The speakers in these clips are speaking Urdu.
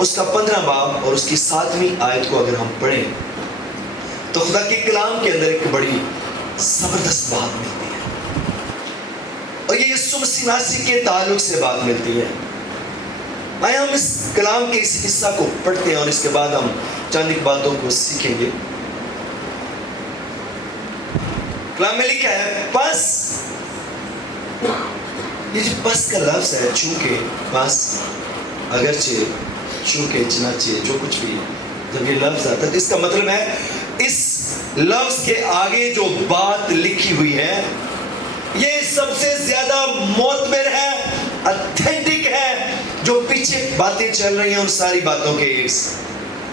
اس کا 15 باب اور اس کی 7ویں آیت کو اگر ہم پڑھیں تو خدا کے کلام کے اندر ایک بڑی زبردست بات ملتی ہے، اور یہ یسوع مسیح کے تعلق سے بات ملتی ہے۔ آئے ہم اس کلام کے اس حصہ کو پڑھتے ہیں اور اس کے بعد ہم چند ایک باتوں کو سیکھیں گے۔ کلام میں لکھا ہے پس، یہ جو پس کا لفظ ہے، چونکہ، پس، اگرچہ، چونکہ، چنانچہ، جو کچھ بھی، جب یہ لفظ آتا ہے تو اس کا مطلب ہے اس لفظ کے آگے جو بات لکھی ہوئی ہے یہ سب سے زیادہ معتبر ہے، اتھینٹک ہے۔ جو پیچھے باتیں چل رہی ہیں ان ساری باتوں کے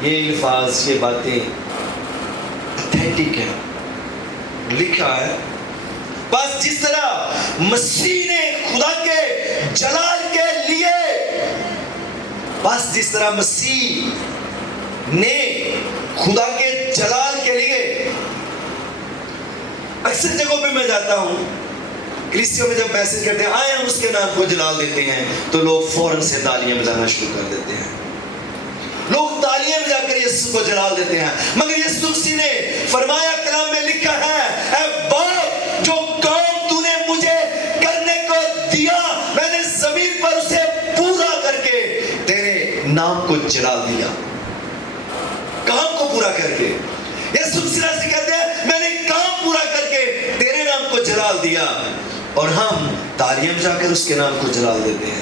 یہ الفاظ، یہ باتیں اتھینٹک ہیں۔ لکھا ہے بس جس طرح مسیح نے خدا کے جلال کے لیے، بس جس طرح مسیح نے خدا کے جلال کے لیے، اکثر جگہوں پہ میں جاتا ہوں، کلیسیوں میں جب میسج کرتے ہیں آئے ہم اس کے نام کو جلال دیتے ہیں تو لوگ فوراً سے تالیاں بجانا شروع کر دیتے ہیں، لوگ تالیاں بجا کر یسوع کو جلال دیتے ہیں۔ مگر یسوع مسیح نے فرمایا، کلام میں لکھا ہے، اے باپ جو کام تو نے مجھے کرنے کو دیا میں نے زمین پر اسے پورا کر کے تیرے نام کو جلال دیا۔ کام کو پورا کر کے یسوع مسیح سے کہتے ہیں میں نے کام پورا کر کے تیرے نام کو جلال دیا، اور ہم تالیاں بجا کر اس کے نام کو جلال دیتے ہیں۔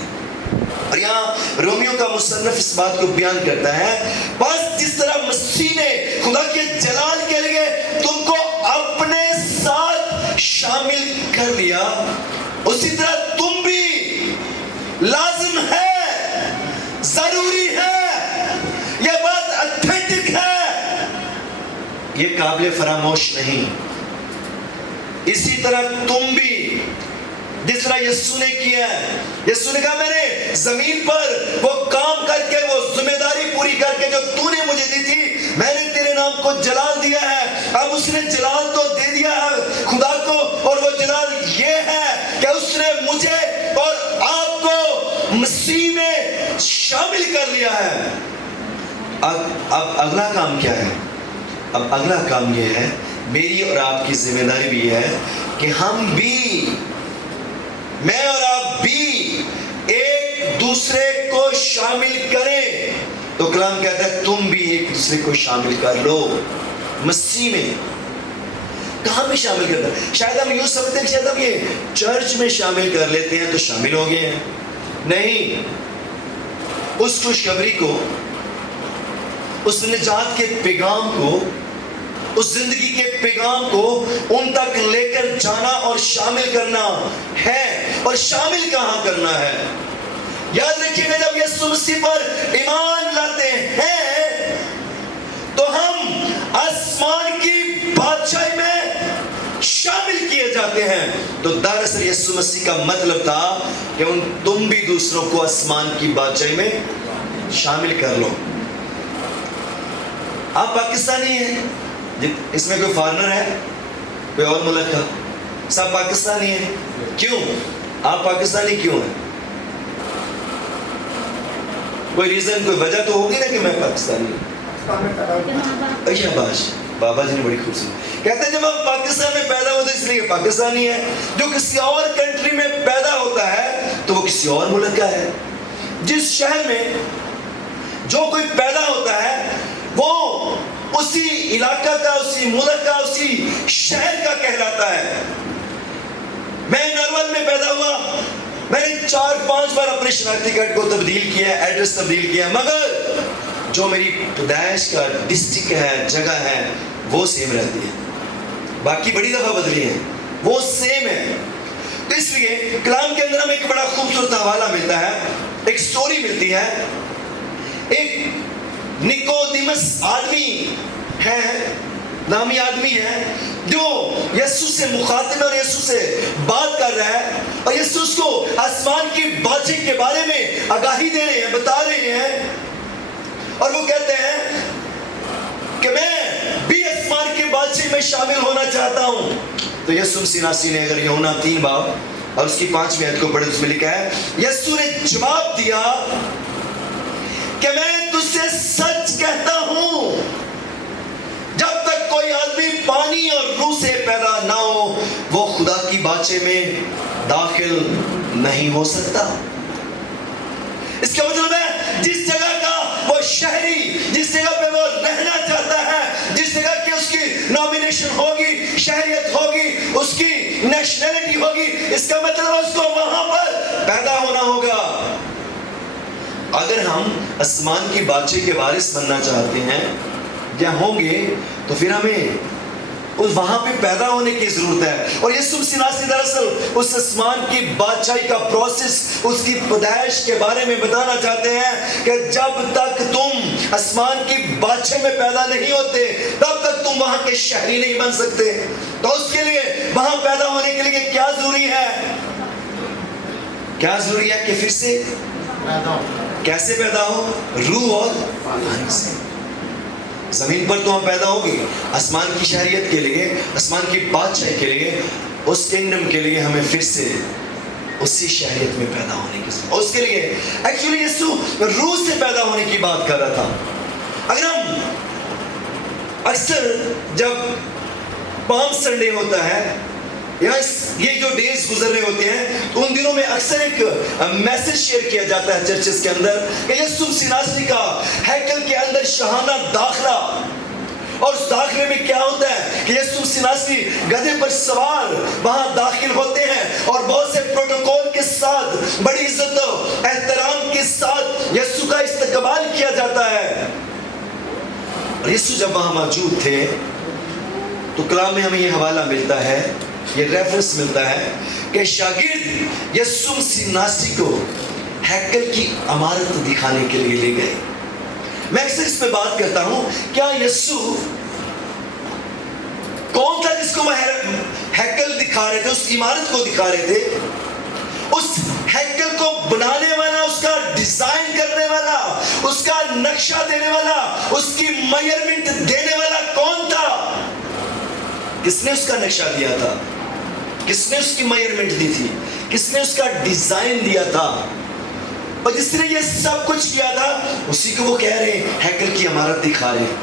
اور یہاں رومیو کا مصنف اس بات کو بیان کرتا ہے، بس جس طرح مسیح نے خدا کے جلال کے لیے تم کو اپنے ساتھ شامل کر لیا، اسی طرح تم بھی لازم ہے، ضروری ہے، یہ بات اتھینٹک ہے، یہ قابل فراموش نہیں۔ اسی طرح تم بھی جس طرح یسوع نے کیا ہے، یسوع نے کہا میں نے زمین پر وہ کام کر کے، وہ ذمہ داری پوری کر کے جو تو نے مجھے دی تھی، میں نے تیرے نام کو جلال دیا ہے۔ اب اس نے جلال تو دے دیا ہے خدا کو، اور وہ جلال یہ ہے کہ اس نے مجھے اور آپ کو مسیح میں شامل کر لیا ہے۔ اب اگلا کام کیا ہے؟ اب اگلا کام یہ ہے، میری اور آپ کی ذمہ داری بھی ہے کہ ہم بھی، میں اور آپ بھی ایک دوسرے کو شامل کریں۔ تو کلام کہتا ہے تم بھی ایک دوسرے کو شامل کر لو مسیح میں۔ کہاں میں شامل کرتا ہے؟ شاید ہم یوں سمجھتے ہیں کہ شاید ہم یہ چرچ میں شامل کر لیتے ہیں تو شامل ہو گئے ہیں۔ نہیں، اس خوشخبری کو، اس نجات کے پیغام کو، اس زندگی کے پیغام کو ان تک لے کر جانا اور شامل کرنا ہے۔ اور شامل کہاں کرنا ہے؟ یاد رکھیے گا جب یسوع مسیح پر ایمان لاتے ہیں تو ہم آسمان کی بادشاہی میں شامل کیے جاتے ہیں۔ تو دراصل یسوع مسیح کا مطلب تھا کہ تم بھی دوسروں کو آسمان کی بادشاہی میں شامل کر لو۔ آپ پاکستانی ہیں، اس میں کوئی فارنر ہے، کوئی اور ملک کا؟ سب پاکستانی ہیں۔ کیوں؟ آپ پاکستانی کیوں ہیں؟ کوئی ریزن، کوئی وجہ تو ہوگی نا کہ میں پاکستانی ہوں۔ اچھا باش، بابا جی نے بڑی خوبصورت کہتے ہیں جب ہم پاکستان میں پیدا ہوتے اس لیے پاکستانی ہے۔ جو کسی اور کنٹری میں پیدا ہوتا ہے تو وہ کسی اور ملک کا ہے۔ جس شہر میں جو کوئی پیدا ہوتا ہے وہ اسی علاقہ کا، اسی ملک کا، اسی شہر کا کہلاتا ہے۔ میں نرول میں پیدا ہوا، میں نے 4-5 بار اپنے شناختی کارڈ کو تبدیل کیا ہے، ایڈریس تبدیل کیا ہے، مگر جو میری پیدائش کا ڈسٹرکٹ ہے، جگہ ہے، وہ سیم رہتی ہے۔ باقی بڑی دفعہ بدلی ہے، وہ سیم ہے۔ تو اس لیے کلام کے اندر ہمیں ایک بڑا خوبصورت حوالہ ملتا ہے، ایک سٹوری ملتی ہے۔ ایک نکودیمس آدمی ہے، نامی آدمی ہے، جو یسوع سے مخاطب ہے اور یسوع سے بات کر رہا ہے، اور یسوع کو آسمان کی بادشاہی کے بارے میں آگاہی دے رہے ہیں، بتا رہے ہیں، اور وہ کہتے ہیں کہ میں بھی آسمان کی بادشاہی میں شامل ہونا چاہتا ہوں۔ تو یسوع مسیح نے اگر یوحنا 3 باب اور اس کی 5ویں آیت کو پڑھے، اس میں لکھا ہے، یسوع نے جواب دیا کہ میں تجھ سے سچ کہتا ہوں جب تک کوئی آدمی پانی اور روح سے پیدا نہ ہو وہ خدا کی بادشاہی میں داخل نہیں ہو سکتا. اس کا مطلب ہے جس جگہ کا وہ شہری جس جگہ پہ وہ رہنا چاہتا ہے, جس جگہ کی اس کی نامینیشن ہوگی, شہریت ہوگی, اس کی نیشنلٹی ہوگی, اس کا مطلب اس کو وہاں پر پیدا ہونا ہوگا. اگر ہم آسمان کی بادشاہی کے وارث بننا چاہتے ہیں یا ہوں گے تو پھر ہمیں وہاں پہ پیدا ہونے کی ضرورت ہے. اور یسوع مسیح دراصل اس آسمان کی بادشاہی کا پروسیس, اس کی پیدائش کے بارے میں بتانا چاہتے ہیں کہ جب تک تم آسمان کی بادشاہی میں پیدا نہیں ہوتے تب تک تم وہاں کے شہری نہیں بن سکتے. تو اس کے لیے وہاں پیدا ہونے کے لیے کیا ضروری ہے؟ کیا ضروری ہے کہ پھر سے کیسے پیدا ہو؟ روح اور پانی سے. زمین پر تو ہم پیدا ہو گئے, آسمان کی شہریت کے لیے, آسمان کی بادشاہی کے لیے, اس کنگڈم کے لیے ہمیں پھر سے اسی شہریت میں پیدا ہونے کی ضرورت. اس کے لیے ایکچولی یسوع روح سے پیدا ہونے کی بات کر رہا تھا. اگر ہم اکثر جب پام سنڈے ہوتا ہے یا یہ جو ڈیز گزر رہے ہوتے ہیں تو ان دنوں میں اکثر ایک میسج شیئر کیا جاتا ہے چرچز کے اندر کہ یسوع مسیح کا ہیکل کے اندر شاہانہ داخلہ. اور اس داخلے میں کیا ہوتا ہے کہ یسوع مسیح گدھے پر سوار وہاں داخل ہوتے ہیں اور بہت سے پروٹوکول کے ساتھ, بڑی عزت و احترام کے ساتھ یسوع کا استقبال کیا جاتا ہے. اور یسوع جب وہاں موجود تھے تو کلام میں ہمیں یہ حوالہ ملتا ہے, یہ ریفرنس ملتا ہے کہ شاگرد یسوع مسیح کو ہیکل کی عمارت دکھانے کے لیے لے گئے. میں اکثر اس پہ بات کرتا ہوں, کیا یسوع کون تھا جس کو وہ ہیکل دکھا رہے تھے, اس عمارت کو دکھا رہے تھے؟ اس ہیکل کو بنانے والا, اس کا ڈیزائن کرنے والا, اس کا نقشہ دینے والا, اس کی میئرمنٹ دینے والا کون تھا؟ کس نے اس کا نقشہ دیا تھا؟ کس نے اس کی میئرمنٹ دی تھی؟ کس نے اس کا ڈیزائن دیا تھا؟ اور جس نے یہ سب کچھ کیا تھا اسی کو وہ کہہ رہے ہیں ہیکل کی عمارت دکھا رہے ہیں.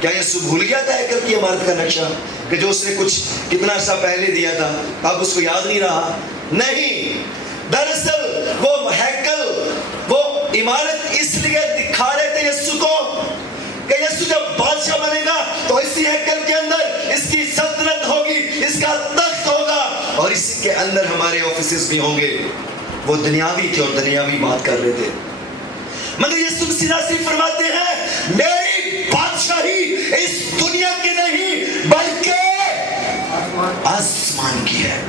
کیا یسوع بھول گیا تھا ہیکل کی عمارت کا نقشہ کہ جو اس نے کچھ کتنا عرصہ پہلے دیا تھا, اب اس کو یاد نہیں رہا؟ نہیں, دراصل وہ ہیکل, وہ عمارت اس لیے دکھا رہے تھے یسوع کو کہ یسوع جب بادشاہ بنے گا تو اسی ہیکل کے اندر اس کی سلطنت ہوگی, اس کا تخت ہوگا, اور اسی کے اندر ہمارے آفیسز بھی ہوں گے. وہ دنیاوی تھے اور دنیاوی بات کر رہے تھے. مگر یسوع مسیح فرماتے ہیں میری بادشاہی اس دنیا کی نہیں بلکہ آسمان کی ہے.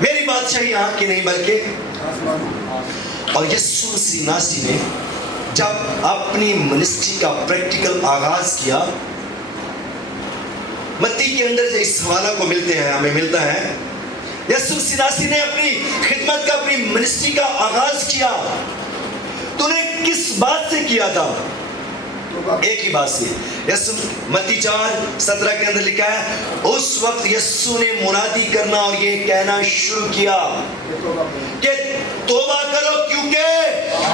میری بادشاہی یہاں کی نہیں بلکہ. اور یسوع مسیح نے جب اپنی منسٹری کا پریکٹیکل آغاز کیا, متی کے اندر اس حوالہ کو ملتے ہیں, ہمیں ملتا ہے یسوع مسیح نے اپنی خدمت کا, اپنی منسٹری کا آغاز کیا تو نے کس بات سے کیا تھا؟ ایک ہی بات سے. یسوع متی 4:17 کے اندر لکھا ہے اس وقت یسوع نے منادی کرنا اور یہ کہنا شروع کیا کہ توبہ کرو کیونکہ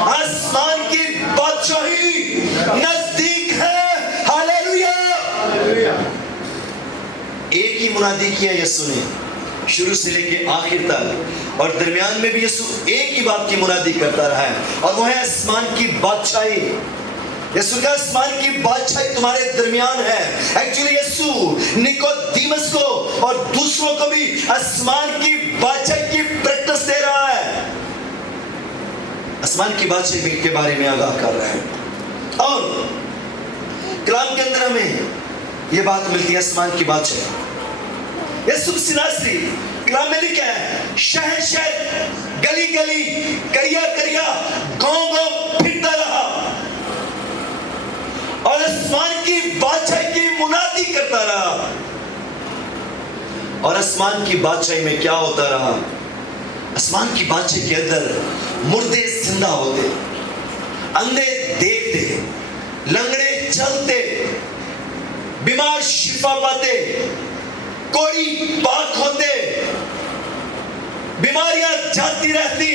آسمان کی بادشاہی نزدیک ہے. ہاللیلویا. ایک ہی منادی کیا یسوع نے شروع سے لے کے آخر تک, اور درمیان میں بھی یسوع ایک ہی بات کی منادی کرتا رہا ہے, اور وہ ہے آسمان کی بادشاہی. یسوع کا آسمان کی بادشاہی تمہارے درمیان ہے. ایکچولی یسوع نیکودیمس کو اور دوسروں کو بھی آسمان کی بادشاہی کی پریکٹس دے رہا ہے, آسمان کی بادشاہی کے بارے میں آگاہ کر رہا ہے. اور کلام کے اندر ہمیں یہ بات ملتی ہے آسمان کی بادشاہی. یسوع مسیح کلام میں لکھا ہے شہر شہر, گلی گلی, کریا کریا, گاؤں گاؤں پھرتا رہا اور آسمان کی بادشاہی کی منادی کرتا رہا. اور آسمان کی بادشاہی میں کیا ہوتا رہا؟ آسمان کی بادشاہی کے اندر مردے زندہ ہوتے, اندھے دیکھتے, لنگڑے چلتے, بیمار شفا پاتے, کوڑی پاک ہوتے, بیماریاں جاتی رہتی.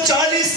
40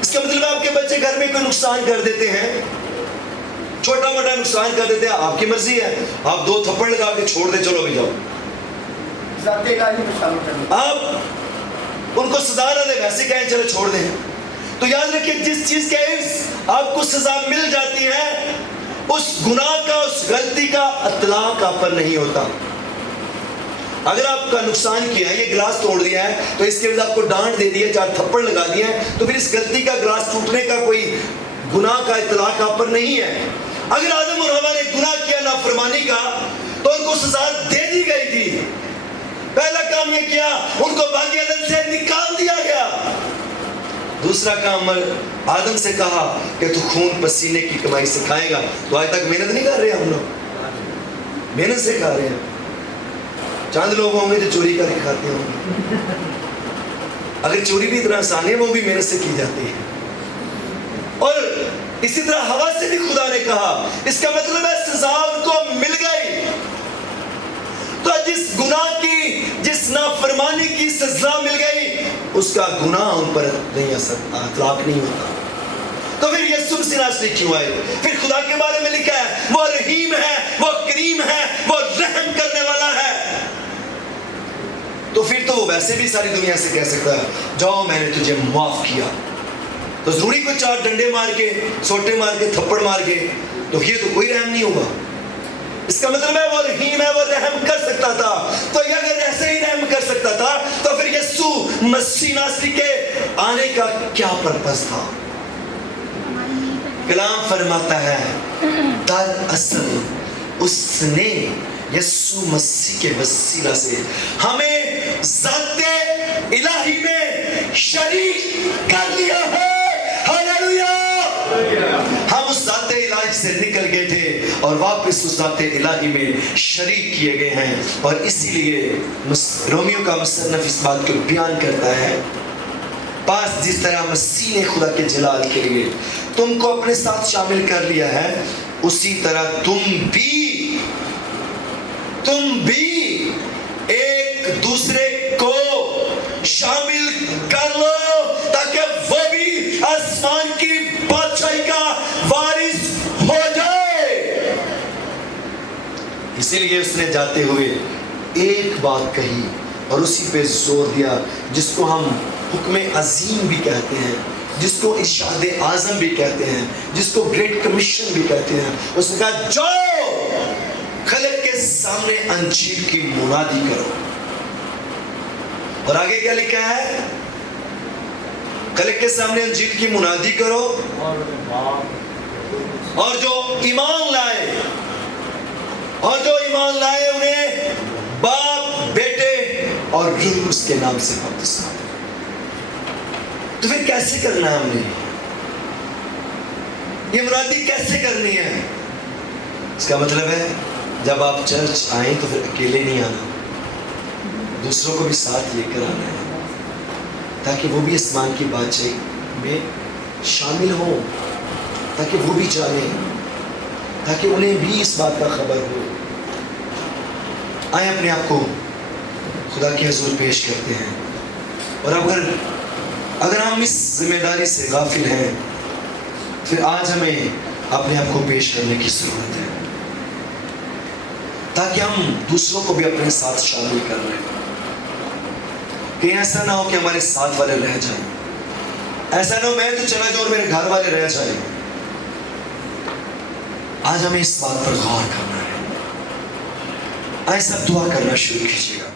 اس کا مطلب آپ کے بچے گھر میں کوئی نقصان کر دیتے ہیں، چھوٹا موٹا نقصان کر دیتے ہیں، آپ کی مرضی ہے، آپ 2 تھپڑ لگا کے چھوڑ دیں، چلو بھی جاؤ، ذات الہی میں شامل کر لیں۔ آپ ان کو سزا نہ دیں، ویسے کہیں چلو چھوڑ دیں۔ تو یاد رکھیں جس چیز کے عوض آپ کو سزا مل جاتی ہے، اس گناہ کا، اس غلطی کا اطلاق آپ پر نہیں ہوتا۔ اگر آپ کا نقصان کیا ہے، یہ گلاس توڑ دیا ہے، تو اس کے بعد آپ کو ڈانٹ دے دی ہے، 4 تھپڑ لگا دیے ہیں، تو پھر اس غلطی کا، گلاس ٹوٹنے کا کوئی گناہ کا اطلاق آپ پر نہیں ہے۔ اگر آدم اور حوا نے گناہ کیا نافرمانی کا، تو ان کو سزا دے دی گئی تھی۔ پہلا کام یہ کیا، ان کو باغ عدن سے نکال دیا گیا۔ دوسرا کام آدم سے کہا کہ تو خون پسینے کی کمائی سے کھائے گا۔ تو آج تک محنت نہیں کر رہے ہم لوگ، محنت سے کھا رہے ہیں۔ چاند لوگ ہوں گے جو چوری کر کے کھاتے ہوں گے، اگر چوری بھی اتنا آسان ہے، وہ بھی محنت سے کی جاتی ہے۔ اور اسی طرح ہوا سے بھی خدا نے کہا، اس کا مطلب ہے سزا ان کو مل گئی۔ تو جس گناہ کی، جس نافرمانی کی سزا مل گئی، اس کا گناہ ان پر نہیں اطلاق نہیں ہوتا۔ تو پھر یسوع مسیح ناصری کیوں آئے؟ پھر خدا کے بارے میں لکھا ہے وہ رحیم ہے، وہ کریم ہے، وہ رحم کرنے والا ہے۔ تو پھر تو وہ ویسے بھی ساری دنیا سے کہہ سکتا ہے جاؤ میں نے تجھے معاف کیا۔ تو ضروری کوئی 4 ڈنڈے مار کے، سوٹے مار کے، تھپڑ مار کے، تو یہ تو کوئی رحم نہیں ہوگا۔ اس کا مطلب ہے وہ رحیم ہے، وہ رحم کر سکتا تھا۔ تو یہ اگر ایسے ہی رحم کر سکتا تھا، تو پھر یسوع مسیح ناصری کے آنے کا کیا پرپس تھا؟ کلام فرماتا ہے دراصل اس نے یسوع مسیح کے وسیلہ سے ہمیں ذات الہی میں شریک کر لیا ہے۔ ہاللویہ! ہم اس ذات الہی سے نکل گئے تھے اور واپس اس ذات الہی میں شریک کیے گئے ہیں۔ اور اسی لیے رومیو کا مصنف اس بات کو بیان کرتا ہے، پاس جس طرح مسیح نے خدا کے جلال کے لیے تم کو اپنے ساتھ شامل کر لیا ہے، اسی طرح تم بھی ایک دوسرے کو شامل کر لو، تاکہ وہ بھی آسمان کی بادشاہی کا وارث ہو جائے۔ اسی لیے اس نے جاتے ہوئے ایک بات کہی اور اسی پہ زور دیا، جس کو ہم حکم عظیم بھی کہتے ہیں، جس کو ارشاد اعظم بھی کہتے ہیں، جس کو گریٹ کمیشن بھی کہتے ہیں۔ اس نے کہا جاؤ خلق کے سامنے انجیل کی منادی کرو۔ اور آگے کیا لکھا ہے؟ خلق کے سامنے انجیل کی منادی کرو، اور جو ایمان لائے انہیں باپ، بیٹے اور روح اس کے نام سے بپتسمہ دو۔ تو پھر کیسے کرنا ہے ہم نے یہ منادی کیسے کرنی ہے؟ اس کا مطلب ہے جب آپ چرچ آئیں تو پھر اکیلے نہیں آنا، دوسروں کو بھی ساتھ لے کر آنا ہے، تاکہ وہ بھی آسمان کی بادشاہی میں شامل ہوں، تاکہ وہ بھی جانیں، تاکہ انہیں بھی اس بات کا خبر ہو۔ آئیں اپنے آپ کو خدا کے حضور پیش کرتے ہیں، اور اگر ہم اس ذمہ داری سے غافل ہیں، پھر آج ہمیں اپنے آپ کو پیش کرنے کی ضرورت ہے، تاکہ ہم دوسروں کو بھی اپنے ساتھ شامل کر لیں۔ کہیں ایسا نہ ہو کہ ہمارے ساتھ والے رہ جائیں، ایسا نہ ہو میں تو چلا جاؤں اور میرے گھر والے رہ جائیں۔ آج ہمیں اس بات پر غور کرنا ہے۔ آئے سب دعا کرنا شروع کیجیے گا۔